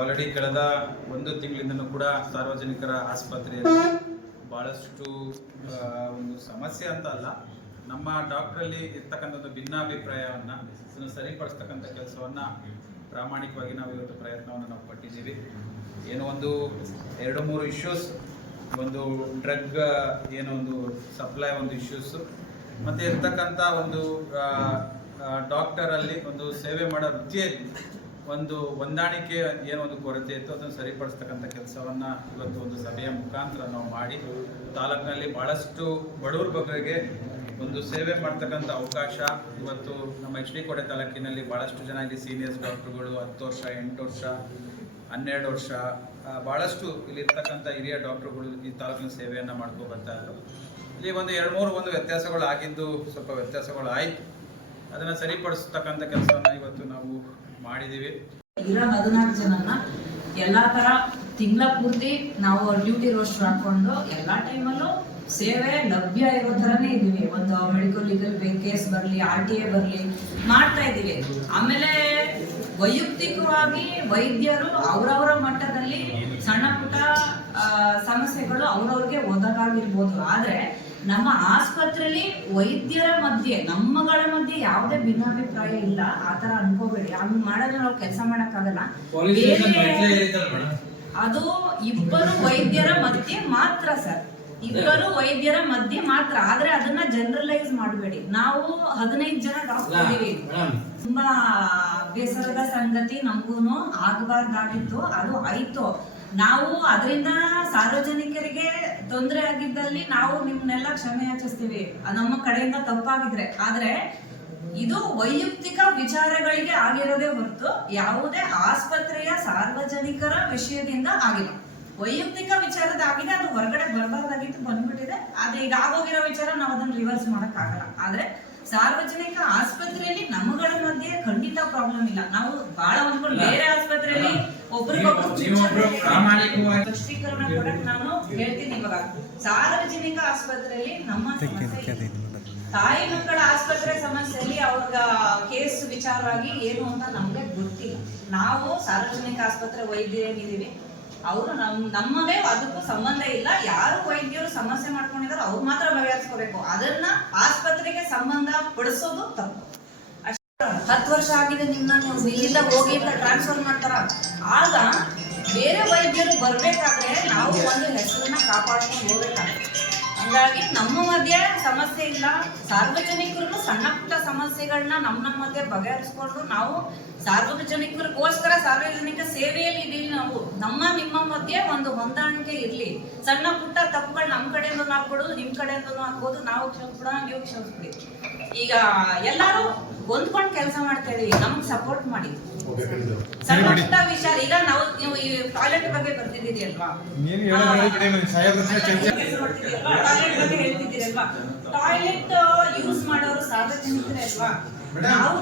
Already ಕಳೆದ ಒಂದು ತಿಂಗಳಿಂದನೂ ಕೂಡ ಸಾರ್ವಜನಿಕರ ಆಸ್ಪತ್ರೆಯಲ್ಲಿ ಭಾಳಷ್ಟು ಒಂದು ಸಮಸ್ಯೆ ಅಂತ ಅಲ್ಲ, ನಮ್ಮ ಡಾಕ್ಟ್ರಲ್ಲಿ ಇರ್ತಕ್ಕಂಥ ಒಂದು ಭಿನ್ನಾಭಿಪ್ರಾಯವನ್ನು ಇದನ್ನು ಸರಿಪಡಿಸ್ತಕ್ಕಂಥ ಕೆಲಸವನ್ನು ಪ್ರಾಮಾಣಿಕವಾಗಿ ನಾವು ಇವತ್ತು ಪ್ರಯತ್ನವನ್ನು ನಾವು ಪಟ್ಟಿದ್ದೀವಿ. ಏನೋ ಒಂದು 2-3 ಇಶ್ಯೂಸ್, ಒಂದು ಡ್ರಗ್ ಏನೋ ಒಂದು ಸಪ್ಲೈ ಒಂದು ಇಶ್ಯೂಸು, ಮತ್ತು ಇರ್ತಕ್ಕಂಥ ಒಂದು ಡಾಕ್ಟರಲ್ಲಿ ಒಂದು ಸೇವೆ ಮಾಡೋ ವೃತ್ತಿಯಲ್ಲಿ ಒಂದು ಹೊಂದಾಣಿಕೆ ಏನೋ ಒಂದು ಕೊರತೆ ಇತ್ತು, ಅದನ್ನು ಸರಿಪಡಿಸ್ತಕ್ಕಂಥ ಕೆಲಸವನ್ನು ಇವತ್ತು ಒಂದು ಸಭೆಯ ಮುಖಾಂತರ ನಾವು ಮಾಡಿ ತಾಲೂಕಿನಲ್ಲಿ ಭಾಳಷ್ಟು ಬಡವರ ಬಗ್ಗರಿಗೆ ಒಂದು ಸೇವೆ ಮಾಡ್ತಕ್ಕಂಥ ಅವಕಾಶ ಇವತ್ತು ನಮ್ಮ HD ಕೋಟೆ ತಾಲೂಕಿನಲ್ಲಿ ಭಾಳಷ್ಟು ಜನ ಇಲ್ಲಿ ಸೀನಿಯರ್ಸ್ ಡಾಕ್ಟ್ರುಗಳು 10 ವರ್ಷ 8 ವರ್ಷ 12 ವರ್ಷ ಭಾಳಷ್ಟು ಇಲ್ಲಿರ್ತಕ್ಕಂಥ ಹಿರಿಯ ಡಾಕ್ಟ್ರುಗಳು ಈ ತಾಲೂಕಿನ ಸೇವೆಯನ್ನು ಮಾಡ್ಕೊ ಬರ್ತಾ ಇದ್ರು. ಇಲ್ಲಿ ಒಂದು 2-3 ವ್ಯತ್ಯಾಸಗಳು ಆಗಿದ್ದು, ಸ್ವಲ್ಪ ವ್ಯತ್ಯಾಸಗಳು ಆಯಿತು, ಅದನ್ನು ಸರಿಪಡಿಸ್ತಕ್ಕಂಥ ಕೆಲಸವನ್ನು ಇವತ್ತು ನಾವು ಮಾಡಿದ್ದೀವಿ. ಇರೋ 14 ಜನನ್ನ ಎಲ್ಲಾ ತರ ತಿಂಗಳ ಪೂರ್ತಿ ನಾವು ಡ್ಯೂಟಿ ರೋಸ್ಟರ್ ಹಾಕೊಂಡು ಎಲ್ಲಾ ಟೈಮಲ್ಲೂ ಸೇವೆ ಲಭ್ಯ ಇರೋ ತರನೇ ಇದೀವಿ. ಒಂದು ಮೆಡಿಕಲ್ ಲೀಗಲ್ ಕೇಸ್ ಬರಲಿ, RTA ಬರಲಿ ಮಾಡ್ತಾ ಇದೀವಿ. ಆಮೇಲೆ ವೈಯಕ್ತಿಕವಾಗಿ ವೈದ್ಯರು ಅವರವರ ಮಟ್ಟದಲ್ಲಿ ಸಣ್ಣ ಪುಟ್ಟ ಸಮಸ್ಯೆಗಳು ಅವ್ರವ್ರಿಗೆ ಒದಗಾಗಿರ್ಬೋದು, ಆದ್ರೆ ನಮ್ಮ ಆಸ್ಪತ್ರೆಯಲ್ಲಿ ವೈದ್ಯರ ಮಧ್ಯೆ ನಮ್ಮಗಳ ಮಧ್ಯೆ ಯಾವುದೇ ಭಿನ್ನಾಭಿಪ್ರಾಯ ಇಲ್ಲ. ಆತರ ಅನ್ಕೋಬೇಡಿ, ಹಂಗ್ ಮಾಡಿದ್ರೆ ನಾವು ಕೆಲಸ ಮಾಡಕ್ಕಾಗಲ್ಲ. ಅದು ಇಬ್ಬರು ವೈದ್ಯರ ಮಧ್ಯೆ ಮಾತ್ರ ಸರ್, ಇಬ್ಬರು ವೈದ್ಯರ ಮಧ್ಯೆ ಮಾತ್ರ. ಆದ್ರೆ ಅದನ್ನ ಜನರಲೈಸ್ ಮಾಡಬೇಡಿ. ನಾವು 15 ಜನ ಡಾಕ್ಟರ್ ಇದೀವಿ. ತುಂಬಾ ಬೇಸರದ ಸಂಗತಿ, ನಮಗೂನು ಆಗಬಾರ್ದಾಗಿತ್ತು, ಅದು ಆಯ್ತು. ನಾವು ಅದರಿಂದ ಸಾರ್ವಜನಿಕರಿಗೆ ತೊಂದರೆ ಆಗಿದ್ದಲ್ಲಿ ನಾವು ನಿಮ್ನೆಲ್ಲ ಕ್ಷಮೆ ಯಾಚಿಸ್ತೀವಿ, ನಮ್ಮ ಕಡೆಯಿಂದ ತಪ್ಪಾಗಿದ್ರೆ. ಆದ್ರೆ ಇದು ವೈಯಕ್ತಿಕ ವಿಚಾರಗಳಿಗೆ ಆಗಿರೋದೇ ಹೊರತು ಯಾವುದೇ ಆಸ್ಪತ್ರೆಯ ಸಾರ್ವಜನಿಕರ ವಿಷಯದಿಂದ ಆಗಿಲ್ಲ. ವೈಯಕ್ತಿಕ ವಿಚಾರದಾಗಿದೆ, ಅದು ಹೊರಗಡೆ ಬರಬಾರ್ದಾಗಿತ್ತು, ಬಂದ್ಬಿಟ್ಟಿದೆ. ಆದ್ರೆ ಈಗ ಆಗೋಗಿರೋ ವಿಚಾರ ನಾವು ಅದನ್ನ ರಿವರ್ಸ್ ಮಾಡಕ್ ಆಗಲ್ಲ. ಆದ್ರೆ ಸಾರ್ವಜನಿಕ ಆಸ್ಪತ್ರೆಯಲ್ಲಿ ನಮ್ಮಗಳ ಮಧ್ಯೆ ಖಂಡಿತ ಪ್ರಾಬ್ಲಮ್ ಇಲ್ಲ. ನಾವು ಬಹಳ ಒಂದ್ಕೊಂಡು ಬೇರೆ ಆಸ್ಪತ್ರೆಯಲ್ಲಿ ಒಬ್ರಿಗೊಬ್ರು ಸ್ಪಷ್ಟೀಕರಣ ಕೊಡಕ್ ನಾನು ಹೇಳ್ತೀನಿ. ಇವಾಗ ಸಾರ್ವಜನಿಕ ಆಸ್ಪತ್ರೆಯಲ್ಲಿ ನಮ್ಮ ಸಮಸ್ಯೆ, ತಾಯಿ ಮಕ್ಕಳ ಆಸ್ಪತ್ರೆ ಸಮಸ್ಯೆಯಲ್ಲಿ ಅವ್ರ ಕೇಸ್ ವಿಚಾರವಾಗಿ ಏನು ಅಂತ ನಮ್ಗೆ ಗೊತ್ತಿಲ್ಲ. ನಾವು ಸಾರ್ವಜನಿಕ ಆಸ್ಪತ್ರೆ ವೈದ್ಯರೇನಿದೀವಿ, ಅವರು ನಮ್ಮದೇ ಅದಕ್ಕೂ ಸಂಬಂಧ ಇಲ್ಲ. ಯಾರು ವೈದ್ಯರು ಸಮಸ್ಯೆ ಮಾಡ್ಕೊಂಡಿದಾರೋ ಅವ್ರು ಮಾತ್ರ ಬಗೆಹರಿಸ್ಕೋಬೇಕು. ಅದನ್ನ ಆಸ್ಪತ್ರೆಗೆ ಸಂಬಂಧ ಪಡಿಸೋದು ತಪ್ಪು. 10 ವರ್ಷ ಆಗಿದೆ ನಿಮ್ನ, ನೀವು ಇಲ್ಲಿಂದ ಹೋಗಿ ಟ್ರಾನ್ಸ್ಫರ್ ಮಾಡ್ತಾರ. ಆಗ ಬೇರೆ ವೈದ್ಯರು ಬರ್ಬೇಕಾದ್ರೆ ನಾವು ಒಂದು ಹೆಸರನ್ನ ಕಾಪಾಡ್ಕೊಂಡು ಹೋಗ್ಬೇಕಾಗುತ್ತೆ. ಹಂಗಾಗಿ ನಮ್ಮ ಮಧ್ಯೆ ಸಮಸ್ಯೆ ಇಲ್ಲ. ಸಾರ್ವಜನಿಕರು ಸಣ್ಣ ಪುಟ್ಟ ಸಮಸ್ಯೆಗಳನ್ನ ನಮ್ಮ ಮಧ್ಯೆ ಬಗೆಹರಿಸ್ಕೊಂಡು ನಾವು ಸಾರ್ವಜನಿಕರಿಗೋಸ್ಕರ ಸಾರ್ವಜನಿಕ ಸೇವೆಯಲ್ಲಿ ಇದೀವಿ. ನಾವು ನಿಮ್ಮ ಮಧ್ಯೆ ಒಂದು ಹೊಂದಾಣಿಕೆ ಇರ್ಲಿ. ಸಣ್ಣ ಪುಟ್ಟ ತಪ್ಪುಗಳು ನಮ್ಮ ಕಡೆಯಿಂದ ಆಗ್ಬಿಡೋದು, ನಿಮ್ ಕಡೆಯಿಂದ ಆಗ್ಬೋದು. ನಾವು ಕ್ಷಮಿಸ್ಬಿಡೋಣ, ನೀವು ಕ್ಷಮಿಸ್ಬಿಡಿ. ಈಗ ಎಲ್ಲಾರು ಹೊಂದ್ಕೊಂಡು ಕೆಲಸ ಮಾಡ್ತಾ ಇದೀವಿ, ನಮ್ಗೆ ಸಪೋರ್ಟ್ ಮಾಡಿ. ಸಣ್ಣ ಪುಟ್ಟ ವಿಚಾರ, ಈಗ ನೀವು ಈ ಟಾಯ್ಲೆಟ್ ಬಗ್ಗೆ ಬರ್ತಿದ್ದೀರಿ ಅಲ್ವಾ, ಹೇಳ್ತಿದ್ದೀರಲ್ವಾ, ಟಾಯ್ಲೆಟ್ ಯೂಸ್ ಮಾಡೋರು ಸಾರ್ವಜನಿಕರೇ ಅಲ್ವಾ. ನಾವು